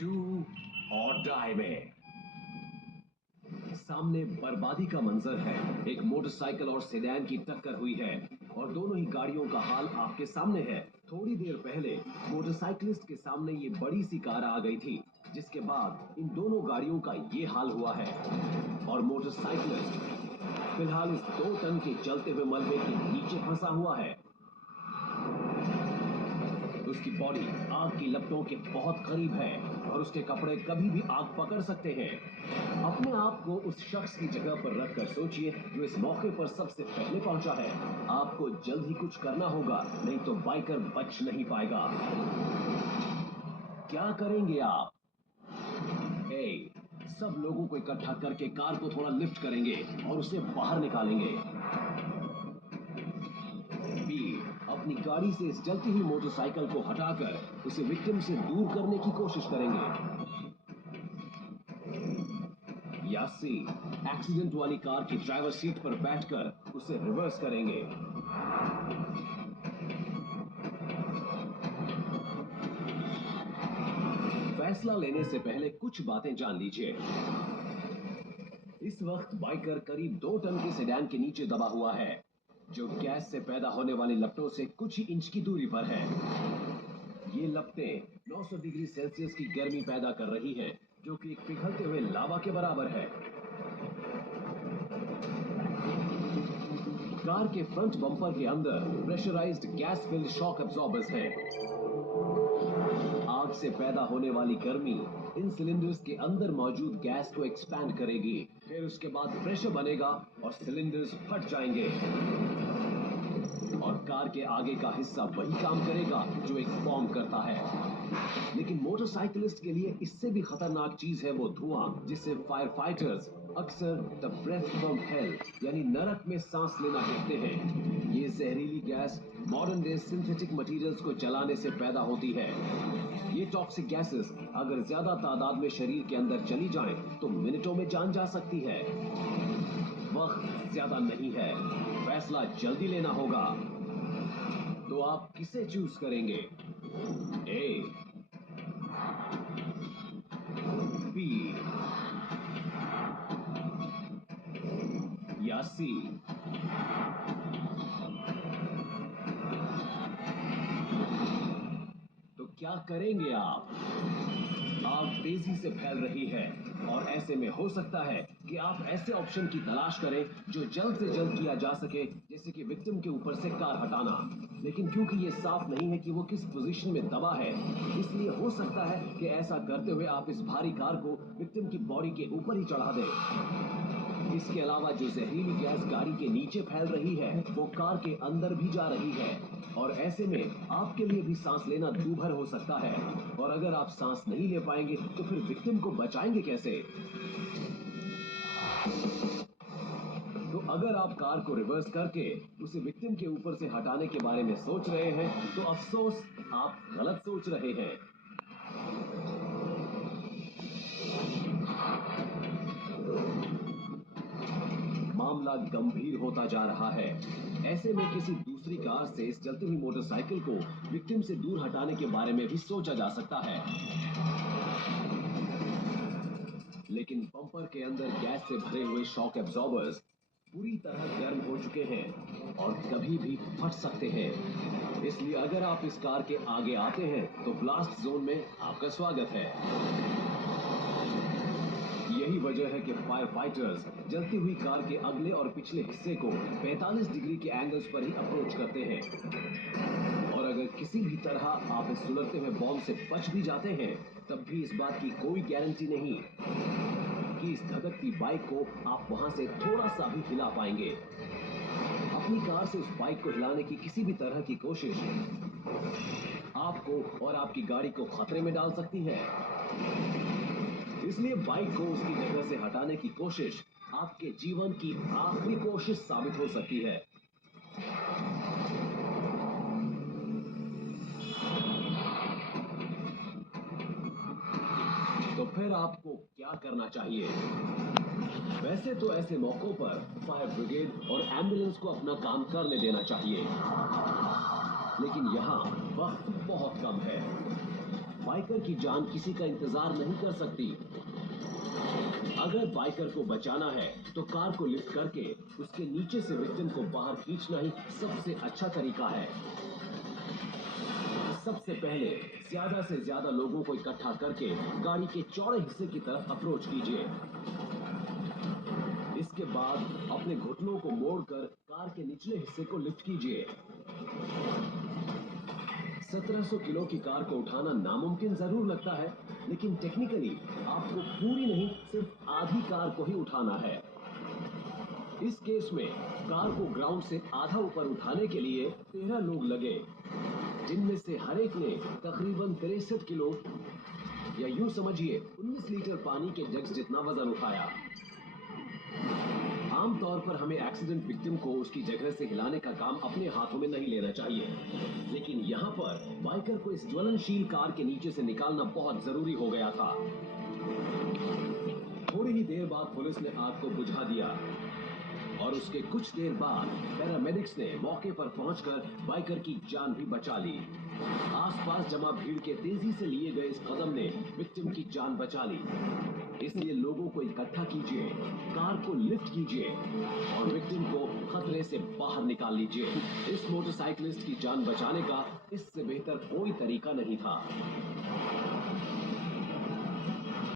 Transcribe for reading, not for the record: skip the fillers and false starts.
Do और die में। सामने बर्बादी का मंजर है। एक मोटरसाइकिल और सेडान की टक्कर हुई है और दोनों ही गाड़ियों का हाल आपके सामने है। थोड़ी देर पहले मोटरसाइकिलिस्ट के सामने ये बड़ी सी कार आ गई थी, जिसके बाद इन दोनों गाड़ियों का ये हाल हुआ है। और मोटरसाइकिलिस्ट फिलहाल इस 2 टन के जलते हुए मलबे के नीचे फंसा हुआ है। उसकी बॉडी आग की लपटों के बहुत करीब है और उसके कपड़े कभी भी आग पकड़ सकते हैं। अपने आप को उस शख्स की जगह पर रखकर सोचिए जो इस मौके पर सबसे पहले पहुंचा है। आपको जल्द ही कुछ करना होगा, नहीं तो बाइकर बच नहीं पाएगा। क्या करेंगे आप? ए, सब लोगों को इकट्ठा करके कार को थोड़ा लिफ्ट करेंगे और उसे बाहर निकालेंगे। बी, अपनी गाड़ी से इस जलती हुई मोटरसाइकिल को हटाकर उसे विक्टिम से दूर करने की कोशिश करेंगे। या सी, एक्सीडेंट वाली कार की ड्राइवर सीट पर बैठकर उसे रिवर्स करेंगे। फैसला लेने से पहले कुछ बातें जान लीजिए। इस वक्त बाइकर करीब 2 टन के सेडान के नीचे दबा हुआ है, जो गैस से पैदा होने वाली लपटों से कुछ ही इंच की दूरी पर है। ये लपटें 900 डिग्री सेल्सियस की गर्मी पैदा कर रही हैं, जो कि एक पिघलते हुए लावा के बराबर है। कार के फ्रंट बम्पर के अंदर pressurised gas filled shock absorbers हैं। आग से पैदा होने वाली गर्मी इन सिलेंडर्स के अंदर मौजूद गैस को एक्सपैंड करेगी। फिर उसके बाद प्रेशर बनेगा और सिलेंडर्स फट जाएंगे और कार के आगे का हिस्सा वही काम करेगा जो एक बॉम्ब करता है। लेकिन मोटरसाइकिलिस्ट के लिए इससे भी खतरनाक चीज है वो धुआं, जिसे फायर फाइटर्स अक्सर द ब्रेथ फ्रॉम हेल यानी नरक में सांस लेना कहते हैं। ये जहरीली gas modern day synthetic materials को जलाने से पैदा होती है। ये टॉक्सिक गैसेस अगर ज्यादा तादाद में शरीर के अंदर चली जाएं, तो मिनटों में जान जा सकती है। वक्त ज्यादा नहीं है, फैसला जल्दी लेना होगा। तो आप किसे चूज करेंगे? ए, बी या सी? तो क्या करेंगे आप? आग तेजी से फैल रही है और ऐसे में हो सकता है कि आप ऐसे ऑप्शन की तलाश करें जो जल्द से जल्द किया जा सके, जैसे कि विक्टिम के ऊपर से कार हटाना। लेकिन क्योंकि ये साफ नहीं है कि वो किस पोजीशन में दबा है, इसलिए हो सकता है कि ऐसा करते हुए आप इस भारी कार को विक्टिम की बॉडी के ऊपर ही चढ़ा दें। इसके अलावा जो जहरीली गैस गाड़ी के नीचे फैल रही है, वो कार के अंदर भी जा रही है और ऐसे में आपके लिए भी सांस लेना दूभर हो सकता है। और अगर आप सांस नहीं ले पाएंगे तो फिर विक्टिम को बचाएंगे कैसे? तो अगर आप कार को रिवर्स करके उसे विक्टिम के ऊपर से हटाने के बारे में सोच रहे हैं, तो अफसोस, आप गलत सोच रहे हैं। मामला गंभीर होता जा रहा है। ऐसे में किसी दूसरी कार से इस चलती हुई मोटरसाइकिल को विक्टिम से दूर हटाने के बारे में भी सोचा जा सकता है। लेकिन बम्पर के अंदर गैस से भरे हुए शॉक एब्जॉर्बर्स पूरी तरह गर्म हो चुके हैं और कभी भी फट सकते हैं। इसलिए अगर आप इस कार के आगे आते हैं तो ब्लास्ट जोन में आपका स्वागत है। यही वजह है कि फायर फाइटर्स जलती हुई कार के अगले और पिछले हिस्से को 45 डिग्री के एंगल्स पर ही अप्रोच करते हैं। और अगर किसी भी तरह आप इस सुलगते हुए बॉम्ब से बच भी जाते हैं, तब भी इस बात की कोई गारंटी नहीं कि इस धधकती बाइक को आप वहां से थोड़ा सा भी हिला पाएंगे। अपनी कार से उस बाइक को हिलाने की किसी भी तरह की कोशिश आपको और आपकी गाड़ी को खतरे में डाल सकती है। इसलिए बाइक को उसकी जगह से हटाने की कोशिश आपके जीवन की आखिरी कोशिश साबित हो सकती है। तो फिर आपको क्या करना चाहिए? वैसे तो ऐसे मौकों पर फायर ब्रिगेड और एम्बुलेंस को अपना काम करने देना चाहिए, लेकिन यहाँ वक्त बहुत कम है। बाइकर की जान किसी का इंतजार नहीं कर सकती। अगर बाइकर को बचाना है तो कार को लिफ्ट करके उसके नीचे से विक्टिम को बाहर खींचना ही सबसे अच्छा तरीका है। सबसे पहले ज्यादा से ज्यादा लोगों को इकट्ठा करके गाड़ी के चौड़े हिस्से की तरफ अप्रोच कीजिए। इसके बाद अपने घुटनों को मोड़कर कार के निचले हिस्से को लिफ्ट कीजिए। 1700 किलो की कार को उठाना नामुमकिन जरूर लगता है, लेकिन टेक्निकली आपको पूरी नहीं सिर्फ आधी कार को ही उठाना है। इस केस में कार को ग्राउंड से आधा ऊपर उठाने के लिए 13 लोग लगे, जिनमें से हर एक ने तकरीबन 63 किलो या यूं समझिए 19 लीटर पानी के जग जितना वजन उठाया। आमतौर पर हमें एक्सीडेंट विक्टिम को उसकी जगह से हिलाने का काम अपने हाथों में नहीं लेना चाहिए, लेकिन यहाँ पर बाइकर को इस ज्वलनशील कार के नीचे से निकालना बहुत जरूरी हो गया था। थोड़ी ही देर बाद पुलिस ने आग को बुझा दिया और उसके कुछ देर बाद पैरामेडिक्स ने मौके पर पहुंचकर बाइकर की जान भी बचा ली। आसपास जमा भीड़ के तेजी से लिए गए इस कदम ने विक्टिम की जान बचा ली। इसलिए लोगों को इकट्ठा कीजिए, कार को लिफ्ट कीजिए और विक्टिम को खतरे से बाहर निकाल लीजिए। इस मोटरसाइकिलिस्ट की जान बचाने का इससे बेहतर कोई तरीका नहीं था।